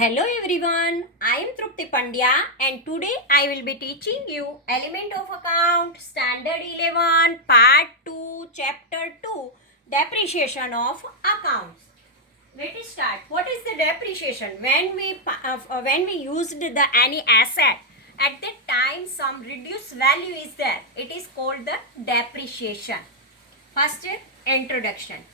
Hello everyone, I am Trupti Pandya and today I will be teaching you Element of Account Standard 11 Part 2 Chapter 2 Depreciation of Accounts. Let us start. What is the depreciation? When we used the any asset, at that time some reduced value is there. It is called the depreciation. First, introduction.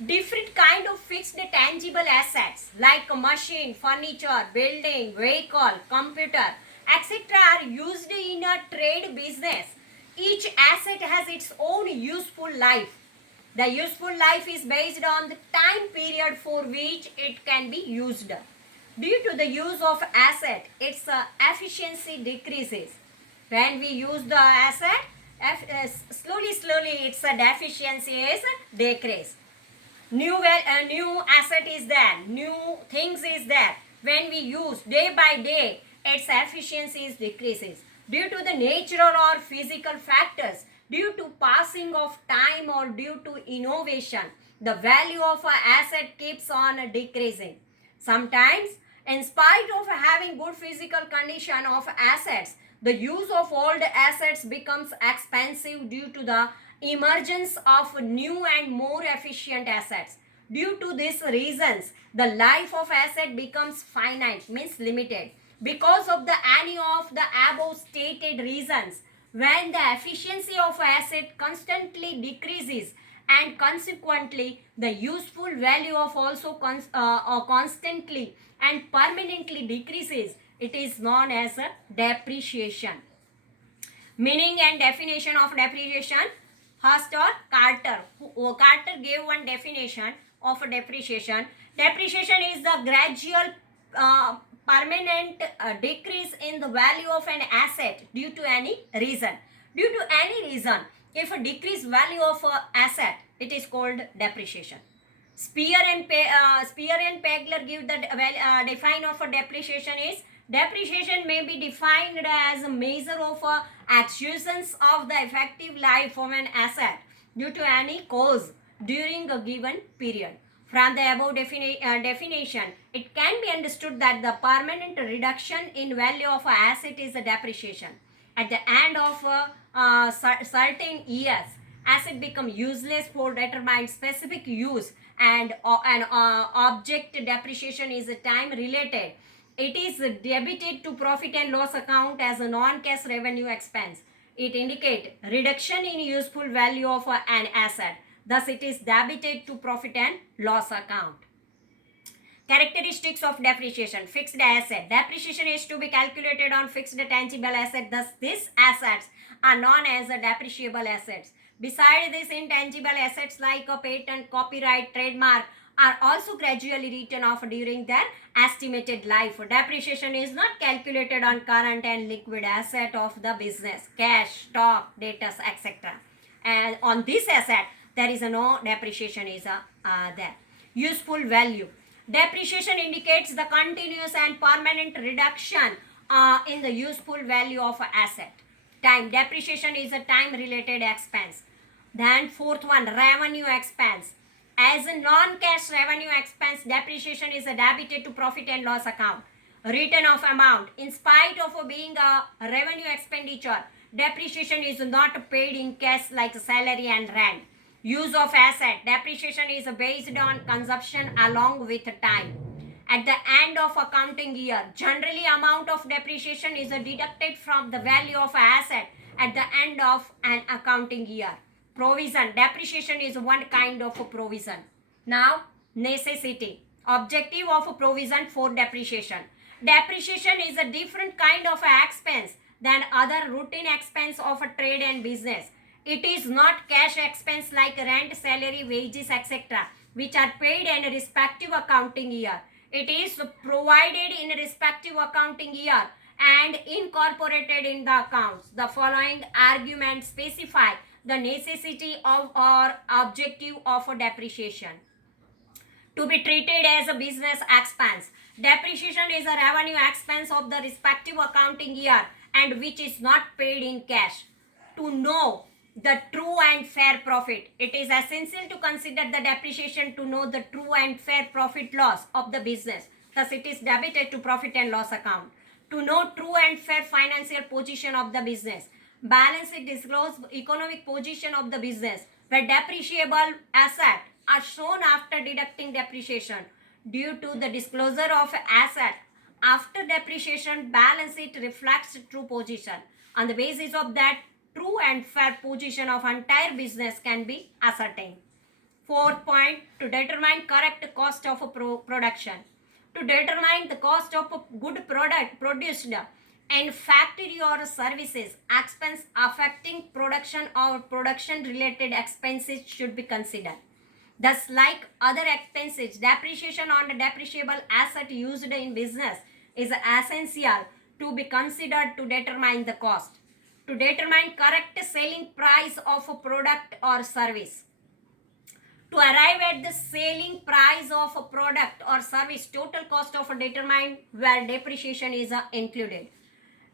Different kind of fixed tangible assets like a machine, furniture, building, vehicle, computer, etc. are used in a trade business. Each asset has its own useful life. The useful life is based on the time period for which it can be used. Due to the use of asset, its efficiency decreases. When we use the asset, slowly its deficiency is decreased. New asset is there, new things is there. When we use day by day, its efficiency is decreases due to the natural or physical factors, due to passing of time or due to innovation. The value of an asset keeps on decreasing. Sometimes, in spite of having good physical condition of assets, the use of old assets becomes expensive due to the emergence of new and more efficient assets. Due to these reasons, the life of asset becomes finite, means limited. Because of the any of the above stated reasons, when the efficiency of asset constantly decreases and consequently the useful value of also constantly and permanently decreases, it is known as a depreciation. Meaning and definition of depreciation. First, or Carter. Carter gave one definition of depreciation. Depreciation is the gradual permanent decrease in the value of an asset due to any reason. Due to any reason, if a decreased value of an asset, it is called depreciation. Spear and Pegler give the define of a depreciation is: depreciation may be defined as a measure of exhaustions of the effective life of an asset due to any cause during a given period. From the above definition, it can be understood that the permanent reduction in value of an asset is a depreciation. At the end of certain years, asset become useless for determined specific use, and an object depreciation is time related. It is debited to profit and loss account as a non-cash revenue expense. It indicates reduction in useful value of an asset. Thus, it is debited to profit and loss account. Characteristics of depreciation. Fixed asset. Depreciation is to be calculated on fixed tangible asset. Thus, these assets are known as depreciable assets. Besides these intangible assets like a patent, copyright, trademark are also gradually written off during their estimated life. Depreciation is not calculated on current and liquid asset of the business, cash, stock, debtors, etc. And on this asset, there is no depreciation is there. Useful value. Depreciation indicates the continuous and permanent reduction in the useful value of an asset. Time. Depreciation is a time related expense. Then fourth one, revenue expense. As a non-cash revenue expense, depreciation is debited to profit and loss account. Return of amount. In spite of being a revenue expenditure, depreciation is not paid in cash like salary and rent. Use of asset. Depreciation is based on consumption along with time. At the end of accounting year, generally amount of depreciation is deducted from the value of asset at the end of an accounting year. Provision. Depreciation is one kind of a provision. Now, necessity. Objective of a provision for depreciation. Depreciation is a different kind of expense than other routine expense of a trade and business. It is not cash expense like rent, salary, wages, etc., which are paid in a respective accounting year. It is provided in a respective accounting year and incorporated in the accounts. The following arguments specify the necessity of or objective of a depreciation. To be treated as a business expense. Depreciation is a revenue expense of the respective accounting year and which is not paid in cash. To know the true and fair profit, it is essential to consider the depreciation to know the true and fair profit loss of the business. thus it is debited to profit and loss account. To know true and fair financial position of the business, balance sheet disclose economic position of the business, where depreciable assets are shown after deducting depreciation. Due to the disclosure of asset after depreciation, balance sheet reflects true position. On the basis of that, true and fair position of entire business can be ascertained. Fourth point, to determine correct cost of production. To determine the cost of a good product produced in factory or services, expense affecting production or production related expenses should be considered. Thus, like other expenses, depreciation on the depreciable asset used in business is essential to be considered to determine the cost. To determine correct selling price of a product or service. To arrive at the selling price of a product or service, total cost of a determined where depreciation is included.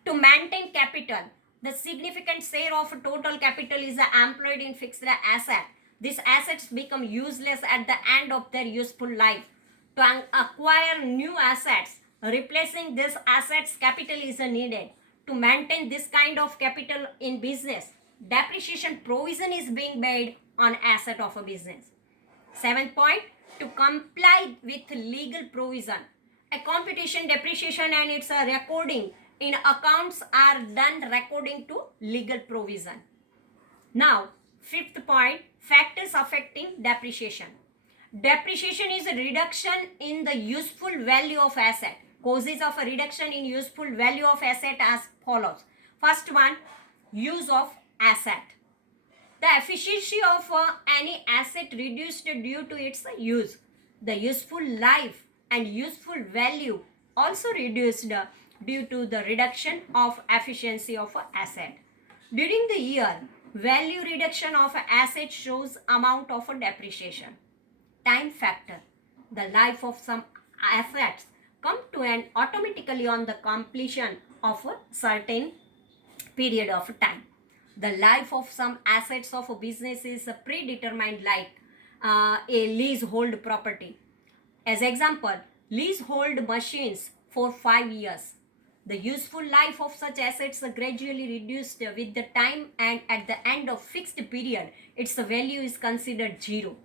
To maintain capital, the significant share of total capital is employed in fixed asset. These assets become useless at the end of their useful life. To acquire new assets, replacing these assets, capital is needed. To maintain this kind of capital in business, depreciation provision is being made on asset of a business. Seventh point, to comply with legal provision. A computation, depreciation and its recording in accounts are done according to legal provision. Now, fifth point, factors affecting depreciation. Depreciation is a reduction in the useful value of asset. Causes of a reduction in useful value of asset as follows. First one, use of asset. The efficiency of any asset reduced due to its use. The useful life and useful value also reduced due to the reduction of efficiency of an asset. During the year, value reduction of an asset shows amount of a depreciation. Time factor. The life of some assets come to an automatically on the completion of a certain period of time. The life of some assets of a business is predetermined, like a leasehold property. As example, leasehold machines for 5 years. The useful life of such assets gradually reduced with the time, and at the end of fixed period, its value is considered zero.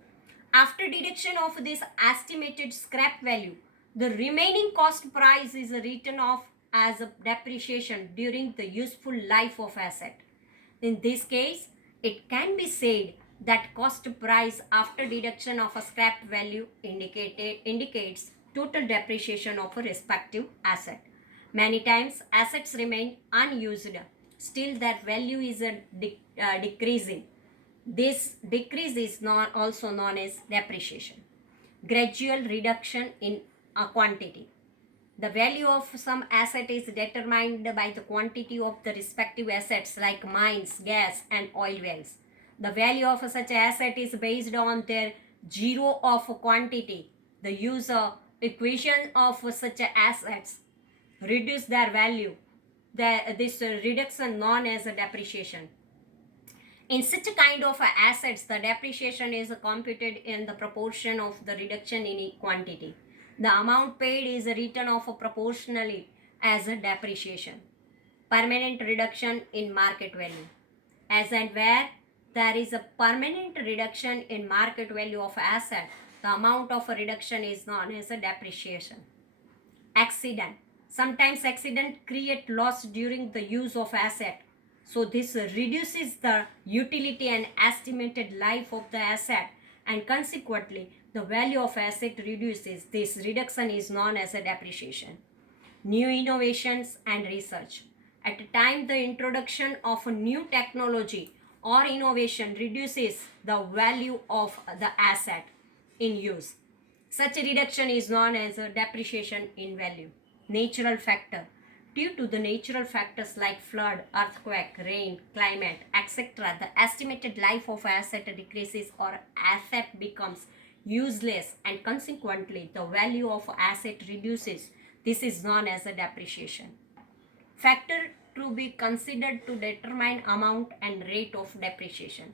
After deduction of this estimated scrap value, the remaining cost price is written off as a depreciation during the useful life of asset. In this case, it can be said that cost price after deduction of a scrap value indicates total depreciation of a respective asset. Many times, assets remain unused. Still, their value is decreasing. This decrease is also known as depreciation. Gradual reduction in a quantity. The value of some asset is determined by the quantity of the respective assets like mines, gas and oil wells. The value of such asset is based on their zero of quantity. The user equation of such assets reduce their value. This reduction known as depreciation. In such a kind of assets, the depreciation is computed in the proportion of the reduction in quantity. The amount paid is written off proportionally as a depreciation. Permanent reduction in market value. As and where there is a permanent reduction in market value of asset, the amount of a reduction is known as a depreciation. Accident. Sometimes accident create loss during the use of asset. So this reduces the utility and estimated life of the asset, and consequently the value of asset reduces. This reduction is known as a depreciation. New innovations and research. At the time the introduction of a new technology or innovation reduces the value of the asset in use. Such a reduction is known as a depreciation in value. Natural factor. Due to the natural factors like flood, earthquake, rain, climate, etc., the estimated life of asset decreases or asset becomes useless, and consequently the value of asset reduces. This is known as a depreciation. Factor to be considered to determine amount and rate of depreciation.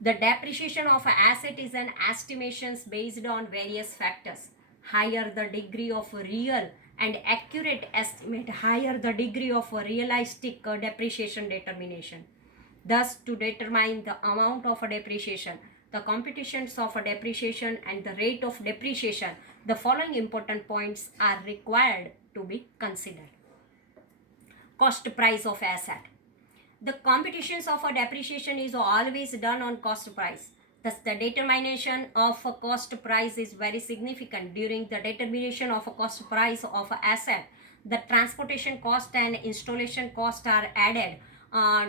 The depreciation of an asset is an estimation based on various factors. higher the degree of real and accurate estimate, higher the degree of realistic depreciation determination. Thus, to determine the amount of a depreciation, the computations of a depreciation and the rate of depreciation, the following important points are required to be considered. Cost price of asset. The computations of a depreciation is always done on cost price. Thus, the determination of a cost price is very significant. During the determination of a cost price of an asset, the transportation cost and installation cost are added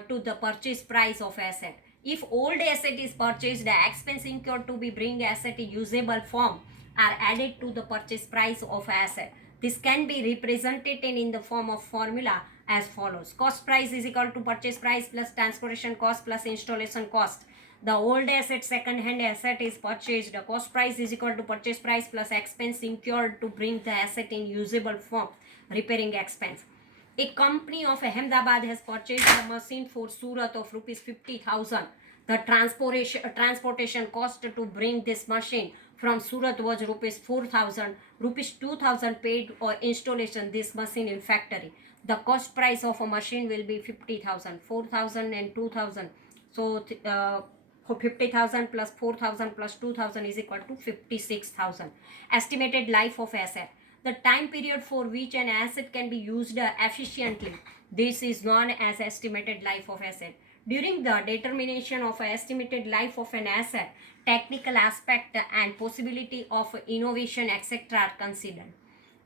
to the purchase price of asset. If old asset is purchased, the expense incurred to be bring asset in usable form are added to the purchase price of asset. This can be represented in the form of formula as follows. Cost price is equal to purchase price plus transportation cost plus installation cost. The old asset, second hand asset is purchased. The cost price is equal to purchase price plus expense incurred to bring the asset in usable form, repairing expense. A company of Ahmedabad has purchased a machine for Surat of rupees 50,000. The transportation cost to bring this machine from Surat was rupees 4,000. Rupees 2,000 paid for installation this machine in factory. The cost price of a machine will be 50,000, 4,000 and 2,000. So 50,000 plus 4,000 plus 2,000 is equal to 56,000. Estimated life of asset. The time period for which an asset can be used efficiently. This is known as estimated life of asset. During the determination of estimated life of an asset, technical aspect and possibility of innovation etc. are considered.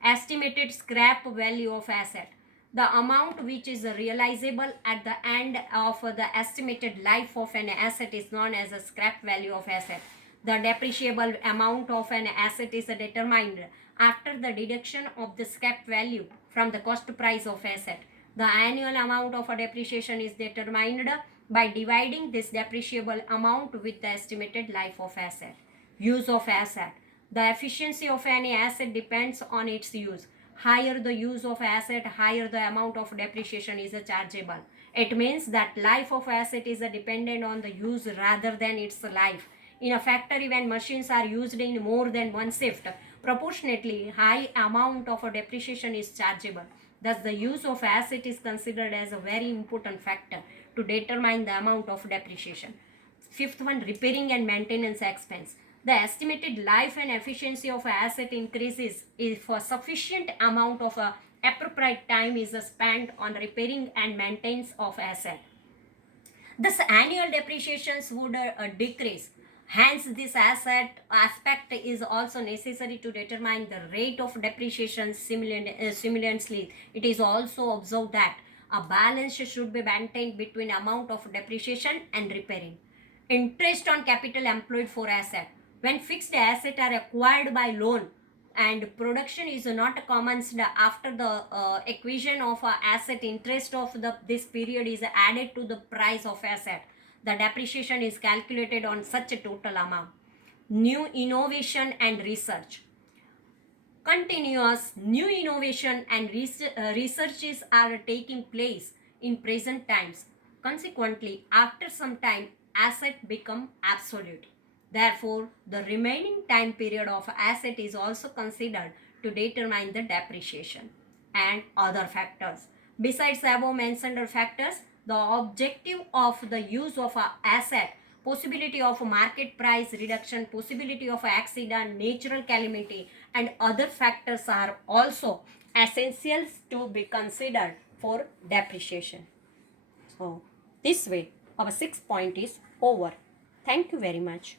Estimated scrap value of asset. The amount which is realizable at the end of the estimated life of an asset is known as a scrap value of asset. The depreciable amount of an asset is determined after the deduction of the scrap value from the cost price of asset. The annual amount of a depreciation is determined by dividing this depreciable amount with the estimated life of asset. Use of asset. The efficiency of any asset depends on its use. Higher the use of asset, higher the amount of depreciation is chargeable. It means that life of asset is dependent on the use rather than its life. In a factory, when machines are used in more than one shift, proportionately high amount of depreciation is chargeable. Thus, the use of asset is considered as a very important factor to determine the amount of depreciation. Fifth one, repairing and maintenance expense. The estimated life and efficiency of an asset increases if a sufficient amount of appropriate time is spent on repairing and maintenance of asset. Thus, annual depreciations would decrease. Hence, this asset aspect is also necessary to determine the rate of depreciation. Similarly, it is also observed that a balance should be maintained between amount of depreciation and repairing. Interest on capital employed for asset. When fixed assets are acquired by loan and production is not commenced after the acquisition of a asset, interest of this period is added to the price of asset. The depreciation is calculated on such a total amount. New innovation and research. Continuous new innovation and researches are taking place in present times. Consequently, after some time, asset become obsolete. Therefore, the remaining time period of asset is also considered to determine the depreciation and other factors. Besides above mentioned factors, the objective of the use of an asset, possibility of market price reduction, possibility of accident, natural calamity, and other factors are also essentials to be considered for depreciation. So, this way, our 6th point is over. Thank you very much.